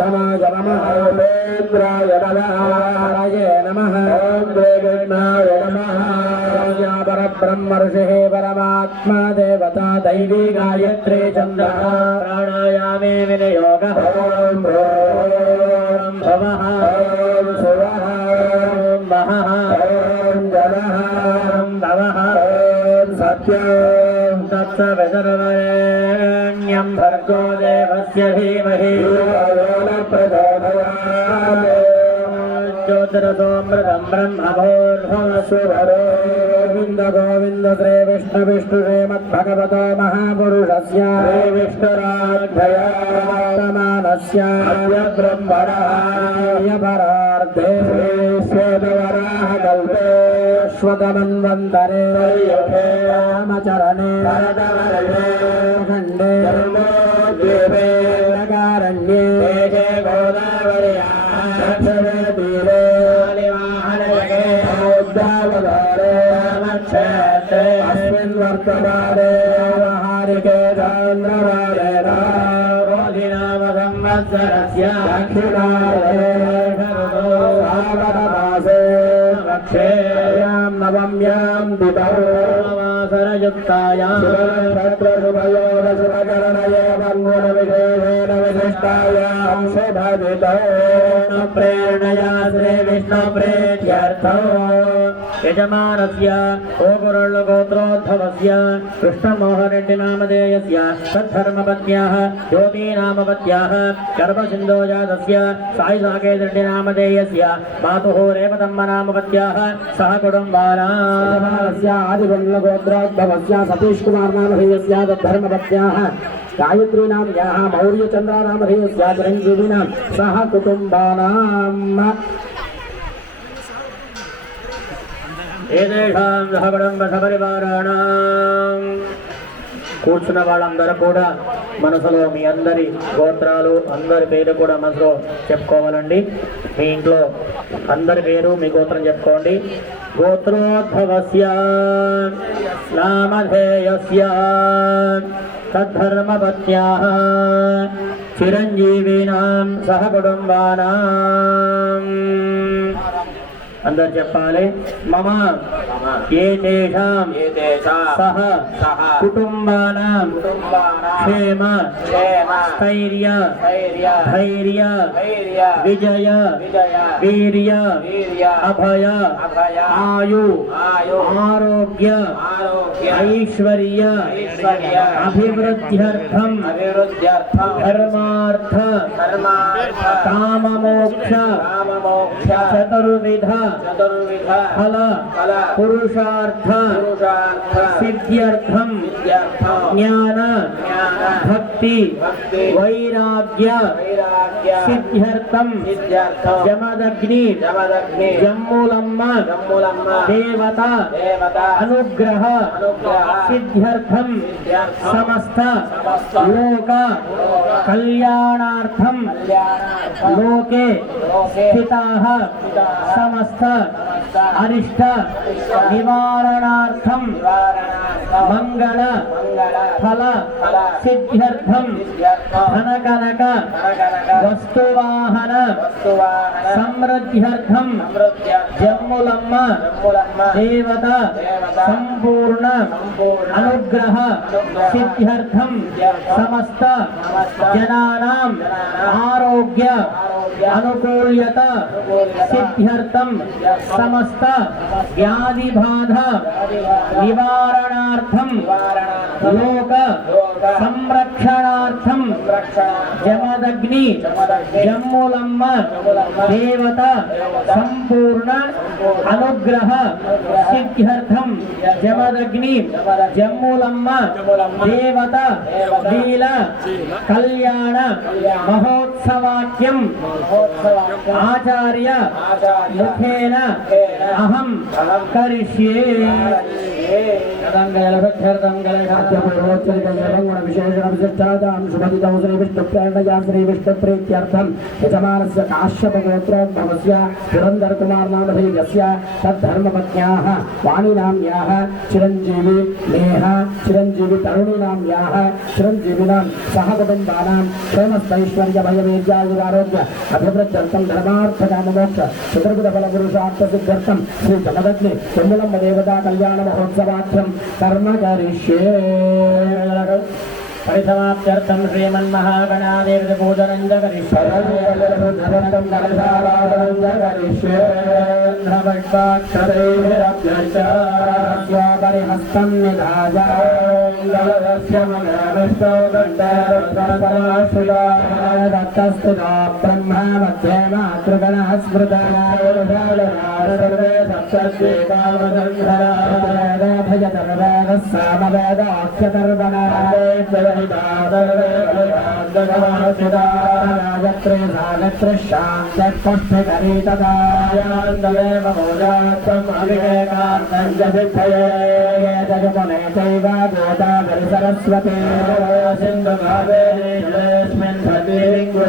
పురుషోత్తమాయ నమః. ఉపేంద్రాయ నమః హరయే నమః. ఓం శ్రీకృష్ణాయ నమః. పరబ్రహ్మ ఋషిः పరమాత్మా దేవతా దైవీ గాయత్రీ చంద్ర. ప్రాణాయామే వినియోగ. ఓం భవః. ఓం శివః. ఓం మహః ఓం జనః. ఓం నవః ఓం సత్యం. తత్సవితర్వరేణ్యం భర్గో దేవస్య ధీమహి ధియో న ప్రచోదయాత్ జ్యోతిరసోమృతం బ్రహ్మభోర్భవస్వరో గోవింద గోవింద శ్రీ విష్ణు విష్ణు శ్రీమద్భగవతో మహాపురుషస్య శ్రీ విష్ణురాధ్యయామానస్య బ్రహ్మణాయ పరార్థే శ్వేతవరాహ కల్పే अस्मिन् वर्तमाने व्यवहारिके चान्द्रमाने नाम संवत्सरस्य दक्षिणाये श्रावणमासे लक्षेयां नवम्यां दितवासरयुक्तायां शुभयोगशुभकरणये मङ्गुलविशेषेण विशिष्टायां शुभदितौ प्रेरणया श्रीविष्णुप्रेत्यर्थौ యజమానస్య ఓగురుళ్ళగోత్రోద్భవస్య కృష్ణమోహనరెడ్డి నామధేయస్య తద్ధర్మపత్న్యాः జ్యోతినామపత్యాः గర్భసింధో జాతస్య సాయి సాకేతరెడ్డి నామధేయస్య మాతుః రేవతమ్మ నామపత్యాః సహ కుటుంబానాస్య ఆదిగుండ్లగోత్రోద్భవస్య సతీష్ కుమార్ నామధేయస్య తద్ధర్మపత్యాः గాయత్రీ నామ్యాः మౌర్యచంద్ర నామధేయస్య చిరంజీవినాం సహ కుటుంబానాం. ఏదేషాం సహకుటుంబ సపరివారాణం కూర్చున్న వాళ్ళందరూ కూడా మనసులో మీ అందరి గోత్రాలు అందరి పేరు కూడా మనసులో చెప్పుకోవాలండి. మీ ఇంట్లో అందరి పేరు మీ గోత్రం చెప్పుకోండి. గోత్రోద్భవస్య నామధేయస్య తద్ధర్మపత్యా చిరంజీవీనాం సహకుటుంబానాం అందరు చెప్పాలి మమ ఏ తేషాం సహ కుటుంబానాం క్షేమ స్థైర్య ధైర్య విజయ వీర్య అభయ ఆయు ఆరోగ్య ఐశ్వర్య అభివృద్ధ్యర్థం ధర్మార్థ కామమోక్ష చతుర్విధ ఫల పురుషార్థ సిద్ధ్యర్థం జ్ఞాన భక్తి వైరాగ్య సిద్ధ్యర్థం జమదగ్ని జమ్ములమ్మ దేవత అనుగ్రహ సిద్ధ్యర్థం సమస్త లోక కళ్యాణార్థం లోకే స్థితాः సమస్త అరిష్ట నివారణార్థం మంగళ ఫల సిద్ధ్యర్థం ధనకనక వస్తువాహన సమృద్ధ్యర్థం జమ్ములమ్మ దేవత సంపూర్ణ అనుగ్రహ సిద్ధ్యర్థం సమస్త జనానాం ఆరోగ్య అనుకూల్యత సిద్ధ్యర్థం సమస్త వ్యాధి బాధ నివారణార్థం లోక సంరక్షణార్థం జమదగ్ని జమ్ములమ్మ దేవత సంపూర్ణ అనుగ్రహ సిద్ధ్యర్థం జమదగ్ని జమ్ములమ్మ దేవత లీల కళ్యాణ మహోత్సవాక్యం आचार्य मुखेन अहम करिष्ये। विशेषणविशिष्टादां शुभदितौ श्रीविष्णुप्रेरणया श्रीविष्णुप्रीत्यर्थं यजमानस्य काश्यपगोत्रोद्भवस्य पुरन्दरकुमारनामधेयस्य तद्धर्मपत्न्याः वाणिनाम्याः चिरञ्जीवी नेह चिरञ्जीवी तरुणीनाम्याः चिरञ्जीविनां सहकुटुम्बानां क्षेमस्थैश्वर्यभयवेद्यायुरारोग्य अभिवृद्ध्यर्थं धर्मार्थकाममोक्ष चतुर्विधफलपुरुषार्थसिद्ध्यर्थं श्रीजगदग्नि कल्याणमहोत्सवाख्यं कर्म करिष्ये परिसमाप्त्यर्थं श्रीमन्महागणादेवपूजनं च हस्तं निधास्तुता ब्रह्मा मध्ये मातृगणः स्मृता सर्वे सर्वेदाख्यतर्वणागत्रे सागत्र शान्तपुष्ठकरीतदायान्तदेवमोजात्मविवेकान्तञ्जभिक्षये जगमुने चैव गोदाधरि सरस्वते सिन्धुभावे जलेऽस्मिन् सतीलिङ्गो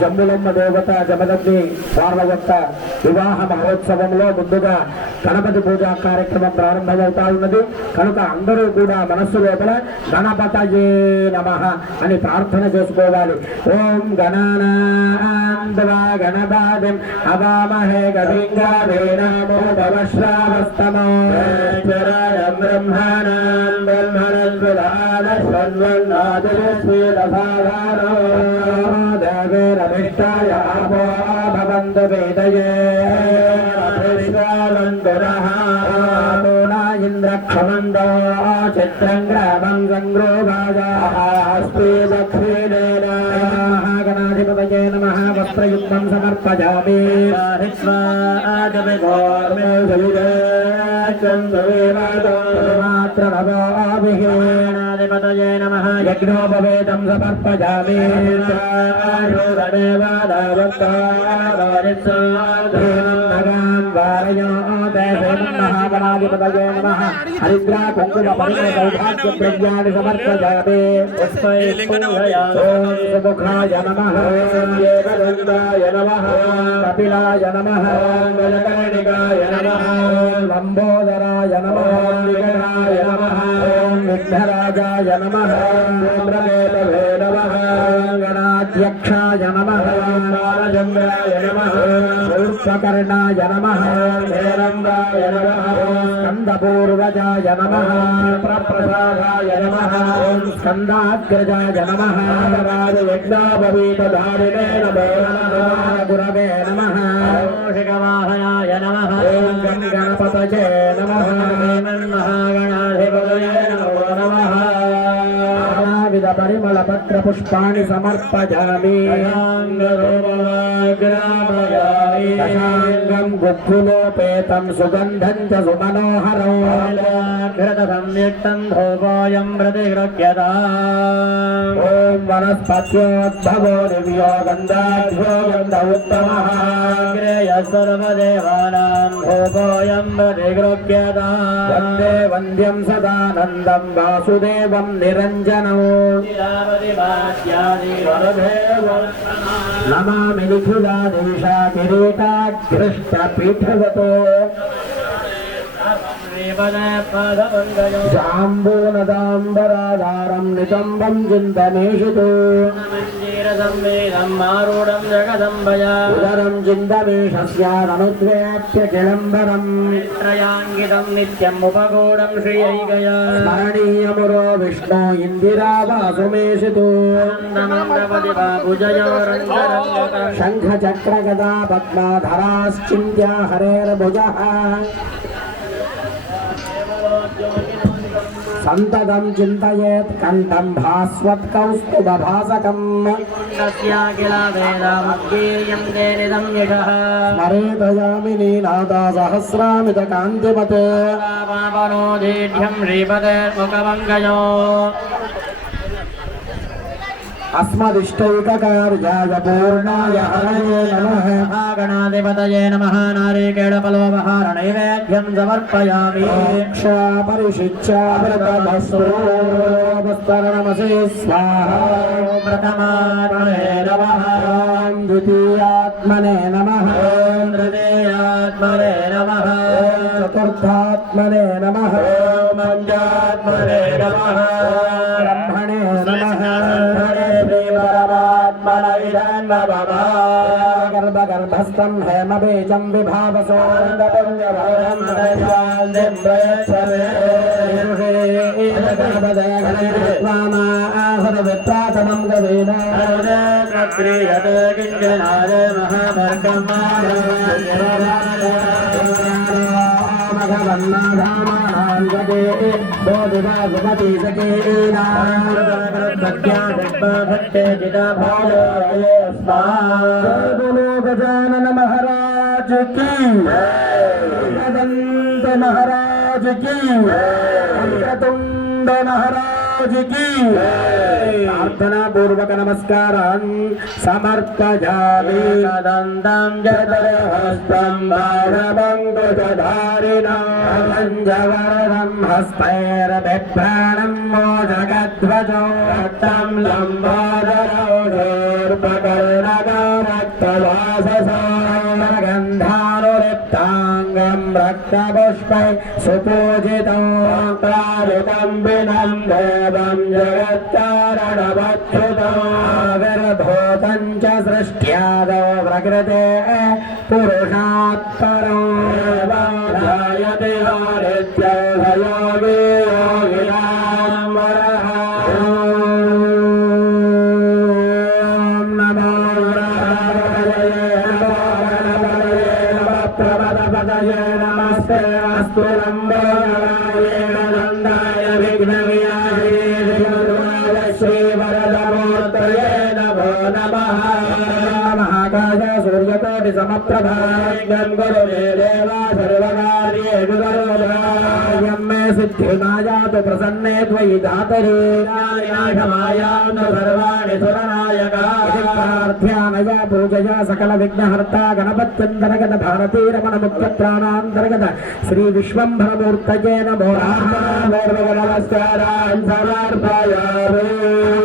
జమ్ములమ్మ దేవత జమదగ్ని వార్లవత్త వివాహ మహోత్సవంలో ముందుగా గణపతి పూజా కార్యక్రమం ప్రారంభమవుతా ఉన్నది కనుక అందరూ కూడా మనస్సు లోపల గణపతయే నమ అని ప్రార్థన చేసుకోవాలి. ఓం గణానాందవా గణపాదిం అవామహే గవింగామో భవశ్రావస్తమో బ్రహ్మాణాం బ్రహ్మణస్వదానశ్వన్నాదిశ్వేదభావానో దేవేరభిష్టాయ ఆపో భవంతు వేదయే విశ్వాలంతురః ఇంద్రక్షమందో చిత్రం గ్రామం సంగ్రోభాజాస్తి దక్షిణేన గణాధిపతయే నమః వస్త్రయుక్తం సమర్పయామి మాత్ర నవోభిహేణాధిపతయే నమః యజ్ఞోపవేదం సమర్పయామి మహాగణాధిపతయే నమః హరిద్రా కుంకుమ పరిమళ సౌభాగ్య ద్రవ్యాన్ని సమర్పయామి ఓం సుముఖాయ నమః ఏకదండాయ నమః కపిలాయ నమః గజకర్ణికాయ నమః లంబోదరాయ నమః వికటాయ నమః విఘ్నరాజాయ నమః బ్రహ్మేతవే నమః గణాధ్యక్షాయ నమః బాలచంద్రాయ నమః శూర్పకర్ణాయ నమః హేరంబాయ నమః స్కందపూర్వజాయ నమః ప్రప్రసాదాయ నమః స్కందాగ్రజాయ నమః రాజయజ్ఞాపవీతధారిణే నమో నమః గురవే నమః కౌశికవాహనాయ నమః ఓం గం గణపతయే నమః మహాగణాధిపతయే सर्वत्र पुष्पाणि समर्पयामि। दशाङ्गं गुग्गुलोपेतं सुगन्धं च सुमनोहरौ। घृतसंयुक्तं प्रतिगृह्यता ॐ वनस्पत्योद्भवो दिव्यो गन्धाभ्यो गन्ध उत्तमः सर्वदेवानां वन्दे वन्द्यं सदानन्दं वासुदेवं निरञ्जनम् नमामि निखुदादेशा किरीटाघृष्टपीठवतो जाम्बूनदाम्बराधारम् नितम्बम् चिन्तनेषितो ूढं जगदम्बया। उदरं चिन्तमेषस्यादनुद्वेप्यखिलम्बरम् त्रयाङ्गितं नित्यमुपगूढं श्रियैकया स्मरणीयमुरो विष्णो इन्दिरा शङ्खचक्रगदा पद्माधराश्चिन्त्या हरेर्भुजः। सन्ततं चिन्तयेत् कण्ठं भास्वत्कौस्तुभभासकम्। स्मरेतयामिनी नादा सहस्रामितकान्तिमत् श्रीपदेर्मुखभङ्गयो दीढ्यं श्रीपदे मुखपङ्कजो अस्मदिष्टैककार्याय पूर्णाय हरये नमः गणाधिपतये नमः नारीकेळपलोपहारनैवेद्यं समर्पयामि क्षापरिशिक्षामृतमस्रोपस्तरणमसि स्वाहा प्रथमात्मने नमः ॐ द्वितीयात्मने नमः ॐ तृतीयात्मने नमः चतुर्थात्मने नमः ॐ पञ्चात्मने नमः गर्भगर्भस्थं हेमबीजं विभावसोन्दपुण्यभवनं शान्तिं प्रयच्छमे विप्रातमं गवीना రాఘవన్నామానాంగదే బోధిగా సుమతి గజానన మహారాజ కీ మహారాజ కీ తుండ మహారాజ్ పూర్వక నమస్కారం. సమర్పయామి. కదంతం జదరహస్తం భారవంగుజధారిణం హస్తైరభిప్రాణం మోజగధ్వజం రక్తం లంబాదరోర్పకర్ణగ बाणमङ्कुशधारिणा पञ्चवरणं हस्तैर्बिभ्राणं मोदगध्वजो रक्तं लम्बादरोधर्पकर्णगारक्तवाससागन्धानुलिप्ताङ्गं रक्तपुष्पै सुपूजितं प्रारुतं विनं देवं जगत्कारणमच्युतं विर्भूतं च सृष्ट्यादौ प्रकृते पुरुषात् परो जायते वारित्ययोगे महाकाय सूर्यकोटि समप्रभायं गुरु मे देवा सर्वकार्येषु सर्वदायं मे सिद्धिमायातु प्रसन्ने त्वयि दातरे नायाघमायां सर्वाणि सुरनायका प्रार्थ्यामया पूजया सकल विघ्नहर्ता गणपत्यन्तर्गत भारतीरमण मुक्त प्राणान्तर्गत श्री विश्वम्भरमूर्तये नमो नमस्कारान् समर्पयामि पूजनानन्तरं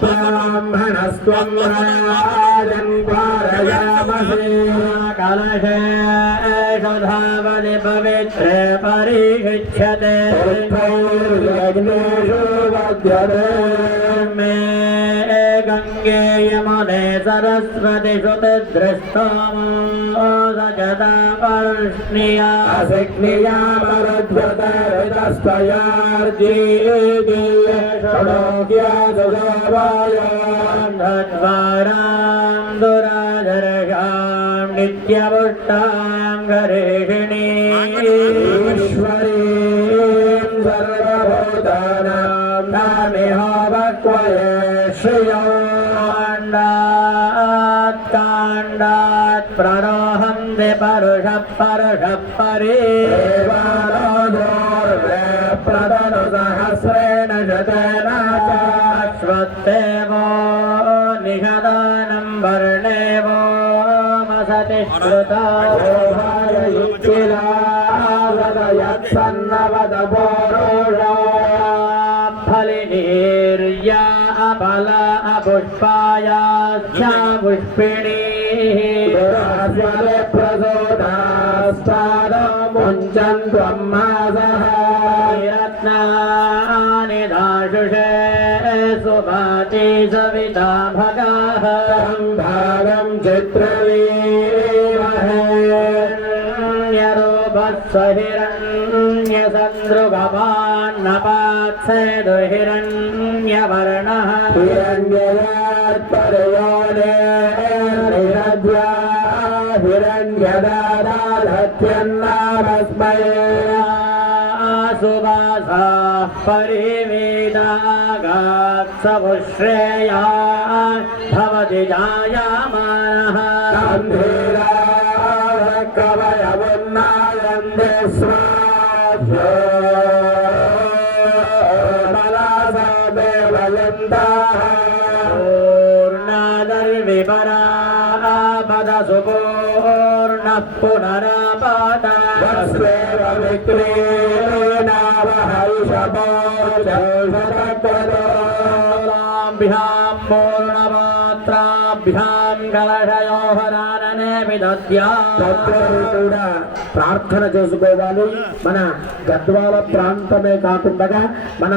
ब्राह्मणस्त्वं राजन् पारयामसे कलशे धावति पवित्रे परिगच्छते उत्थैर्यज्ञेषु वद्यते मे गङ्गे यमुने सरस्वति सुतदृष्टोदगदा पर्ष्णिया धद्वारां दुराधर्षां नित्यपुष्टां गरेषिणी काण्डात् प्ररोहन्ति परुषः परुषः परे प्रदनु सहस्रेण शतेन अश्वा मत्तेवो निषदानं वर्णेवो मसति श्रुता फलिनीर्या अबल अपुष्पायाश्च पुष्पिणीः रत्नानि दाशुषे सुभाति सविता भगाः भागं चित्रवीमहे हिरण्यसन्द्रुगवान्नपात्से दुहिरण्यवर्णः हिरण्ययात्पर्योने हिरण्यदादाधत्यन्नामस्मै सुवासाः परिवेदागात्समुश्रेया भवति जायामानः कवयमुन्नायन्ते स्वाभ्योमलासादेवयन्ताः पूर्णादर्विपरा पदसुपूर्णः पुनरापादा वस्वेव विक्रीणावहर्षपोषतप्रदो కలశయోహరాననే కూడా ప్రార్థన చేసుకోవాలి. మన గద్వాల ప్రాంతమే కాకుండా మన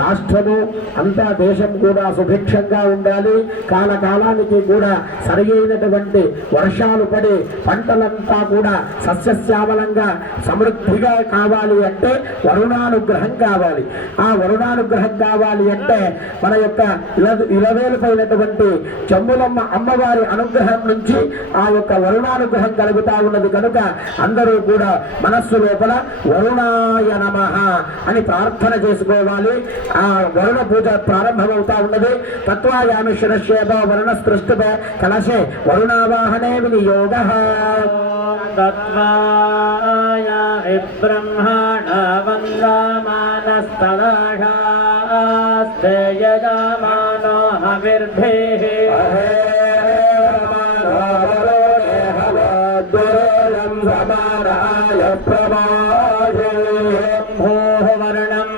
రాష్ట్రము అంతా దేశం కూడా సుభిక్షంగా ఉండాలి. కాలకాలానికి కూడా సరియైనటువంటి వర్షాలు పడి పంటలంతా కూడా సస్యశ్యామలంగా సమృద్ధిగా కావాలి అంటే వరుణానుగ్రహం కావాలి. ఆ వరుణానుగ్రహం కావాలి అంటే మన యొక్క ఇలవేలిపోయినటువంటి చెమ్ముల పోచమ్మ అమ్మవారి అనుగ్రహం నుంచి ఆ యొక్క వరుణానుగ్రహం కలుగుతా ఉన్నది కనుక అందరూ కూడా మనస్సు లోపల వరుణాయ నమ అని ప్రార్థన చేసుకోవాలి. ఆ వరుణ పూజ ప్రారంభమవుతా ఉన్నది. తత్వాయామి వరుణ స్పృష్టుభ కలశే వరుణావాహనే వినియోగ. బ్రహ్మాణ వందామానస్తలాగా స్తేయదామా यजमानो हविर्भिः समानाय प्रमाणे भोः वर्णम्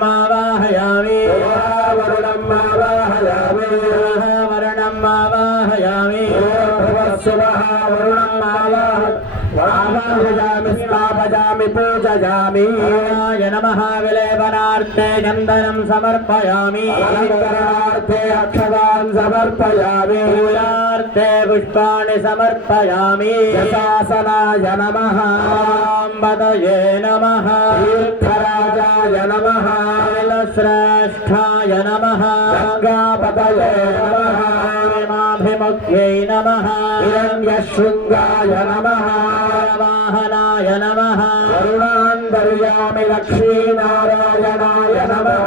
स्थापयामि पूजयामि य नमः विलेपनार्थे चन्दनं समर्पयामि अलङ्करणार्थे अक्षतान् समर्पयामि पूजार्थे पुष्पाणि समर्पयामि यशासनाय नमः अम्बदये नमः तीर्थराजाय नमः श्रेष्ठाय नमः गङ्गापतये नमः माभिमुख्यै नमः हिरण्यशृङ्गाय नमः वाहनाय नमः। करुणान्तर्यामि लक्ष्मीनारायणाय नमः।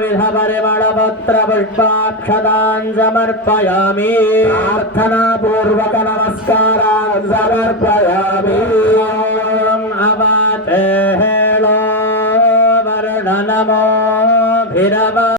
विधपरिमळपत्रपुष्पाक्षतान् समर्पयामि प्रार्थनापूर्वक नमस्कारान् समर्पयामि। अवते हेळो वर्णनमोभिरव